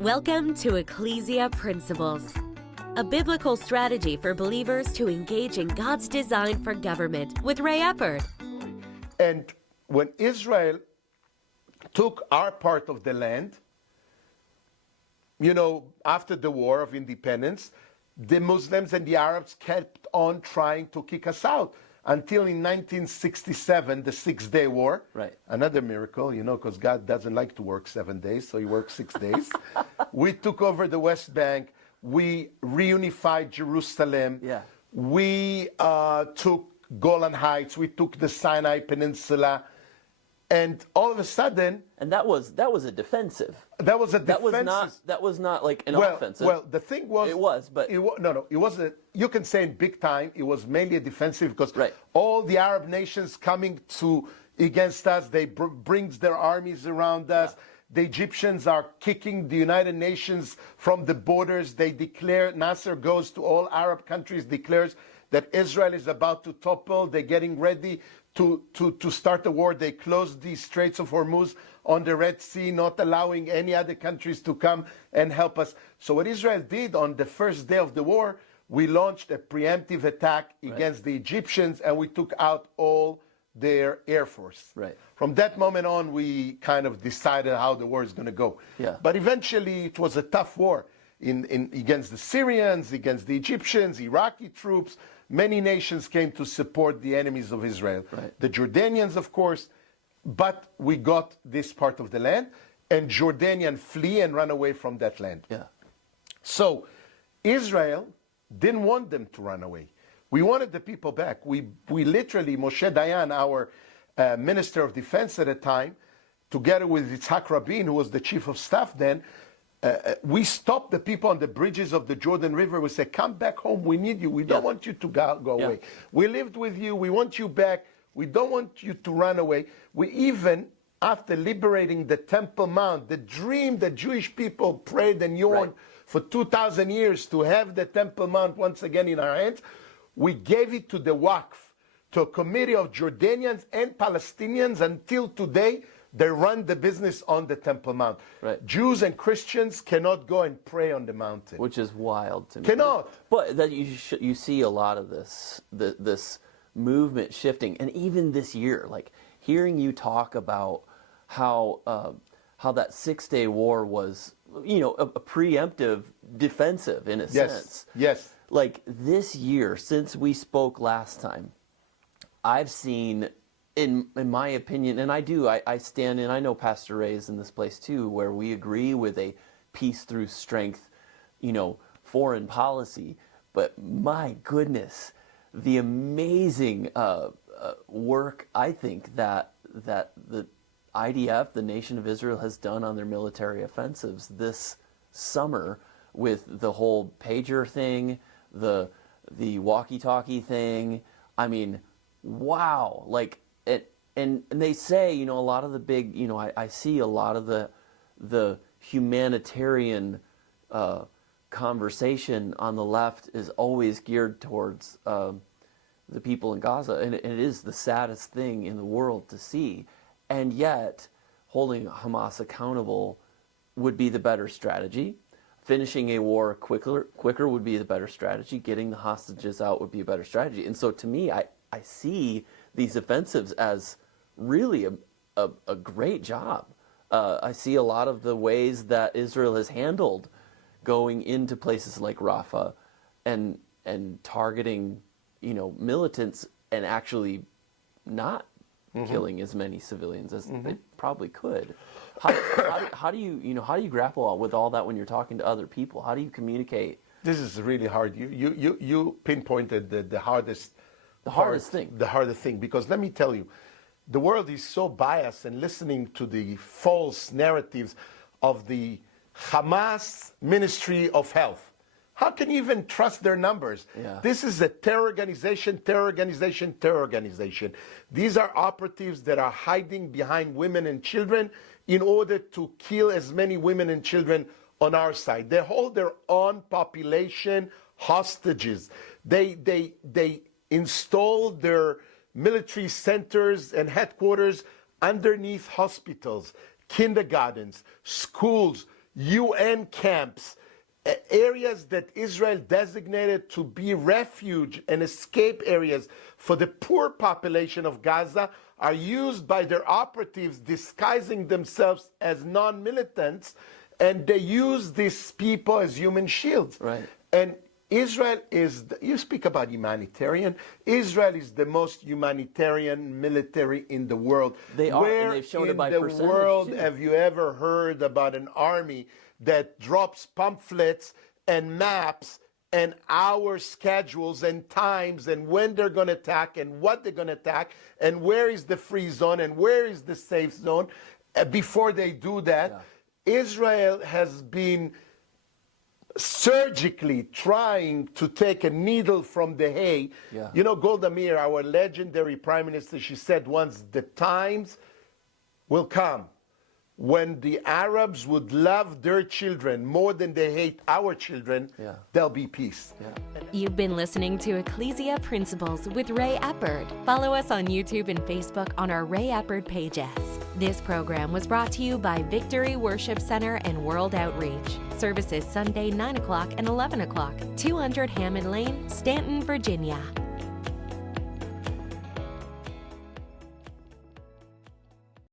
Welcome to Ecclesia Principles, a biblical strategy for believers to engage in God's design for government with Ray Eppard. And when Israel took our part of the land, after the War of Independence, the Muslims and the Arabs kept on trying to kick us out until in 1967, the Six-Day War. Right. Another miracle, because God doesn't like to work 7 days, so he works 6 days. We took over the West Bank. We reunified Jerusalem. Yeah. We took Golan Heights. We took the Sinai Peninsula. And all of a sudden... And that was a defensive. That was a defensive. That was not like an offensive. Well, the thing was... It was, but... It was you can say in big time, it was mainly a defensive because right. all the Arab nations coming against us, they brings their armies around us. Yeah. The Egyptians are kicking the United Nations from the borders. They declare, Nasser goes to all Arab countries, declares that Israel is about to topple. They're getting ready to start a war. They closed the Straits of Hormuz on the Red Sea, not allowing any other countries to come and help us. So what Israel did on the first day of the war, we launched a preemptive attack against the Egyptians, and we took out all their air force. Right. From that moment on, we kind of decided how the war is going to go. Yeah. But eventually, it was a tough war against the Syrians, against the Egyptians, Iraqi troops. Many nations came to support the enemies of Israel. Right. The Jordanians, of course, but we got this part of the land, and Jordanian flee and run away from that land. Yeah. So Israel didn't want them to run away. We wanted the people back. We literally, Moshe Dayan, our Minister of Defense at the time, together with Yitzhak Rabin, who was the Chief of Staff then, we stopped the people on the bridges of the Jordan River. We said, come back home, we need you. We don't want you to go away. We lived with you, we want you back. We don't want you to run away. We even, after liberating the Temple Mount, the dream that Jewish people prayed and yearned for 2,000 years to have the Temple Mount once again in our hands, we gave it to the Waqf, to a committee of Jordanians and Palestinians. Until today, they run the business on the Temple Mount. Right. Jews and Christians cannot go and pray on the mountain. Which is wild to me. Cannot. But that you see a lot of this movement shifting, and even this year, like hearing you talk about how that 6-day war was, a preemptive defensive in a sense. Yes. Like this year, since we spoke last time, I've seen, in my opinion, and I stand in, I know Pastor Ray is in this place too, where we agree with a peace through strength, foreign policy. But my goodness, the amazing work I think that the IDF, the Nation of Israel, has done on their military offensives this summer with the whole pager thing, the walkie-talkie thing. I mean, wow! Like it, and they say, a lot of the big, I see a lot of the humanitarian conversation on the left is always geared towards the people in Gaza, and it is the saddest thing in the world to see. And yet, holding Hamas accountable would be the better strategy. Finishing a war quicker would be the better strategy. Getting the hostages out would be a better strategy. And so to me, I see these offensives as really a great job. I see a lot of the ways that Israel has handled going into places like Rafah and targeting, militants and actually not killing as many civilians as they probably could. How do you grapple with all that when you're talking to other people? How do you communicate? This is really hard. You pinpointed the hardest thing. The hardest thing, because let me tell you, the world is so biased and listening to the false narratives of the Hamas Ministry of Health. How can you even trust their numbers? Yeah. This is a terror organization. These are operatives that are hiding behind women and children in order to kill as many women and children on our side. They hold their own population hostages. They install their military centers and headquarters underneath hospitals, kindergartens, schools, UN camps, areas that Israel designated to be refuge and escape areas for the poor population of Gaza, are used by their operatives disguising themselves as non-militants, and they use these people as human shields. Right. And Israel is, you speak about humanitarian, Israel is the most humanitarian military in the world. They are, Where and they've shown it in by the percentage, world too. have you ever heard about an army that drops pamphlets and maps and hour schedules and times and when they're going to attack and what they're going to attack and where is the free zone and where is the safe zone before they do that? Yeah. Israel has been surgically trying to take a needle from the hay. Yeah. You know, Golda Meir, our legendary prime minister, she said once, the times will come when the Arabs would love their children more than they hate our children. Yeah. There'll be peace. Yeah. You've been listening to Ecclesia Principles with Ray Eppard. Follow us on YouTube and Facebook on our Ray Eppard pages. This program was brought to you by Victory Worship Center and World Outreach. Services Sunday 9 o'clock and 11 o'clock, 200 Hammond Lane, Stanton, Virginia.